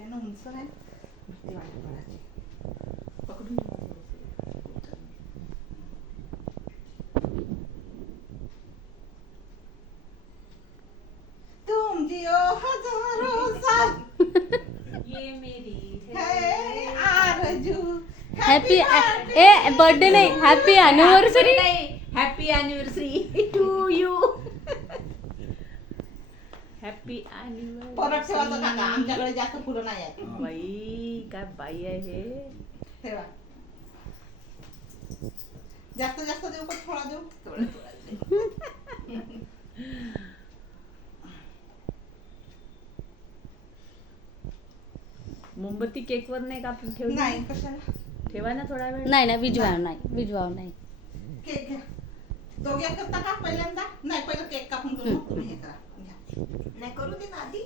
आहे ना उंच आहे भीती वाटते बाळाची. पकडून ठेवा थोडंसं. तुम जियो हजारों साल ये मेरी है आरज़ू. हॅपी ए बर्थडे नाही, happy anniversary. Happy anniversary to you. Happy परत ठेवायचं काका, आमच्याकडे जास्त फुलं नाही आहेत. बाई काय बाई आहे हे. ठेवा. जास्त जास्त देऊ का थोडा देऊ? थोडा देऊ. मोमबत्ती केक वर नाही का आपण ठेवली? नाही कशाला? ठेवा ना थोडा वेळ. नाही नाही, विजवाव नाही. केक घ्या. दोघे करता का पहिल्यांदा? नाही पहिलं केक कापून करू, मग तुम्ही हे करा. घ्या. नाही करू दे ना आधी.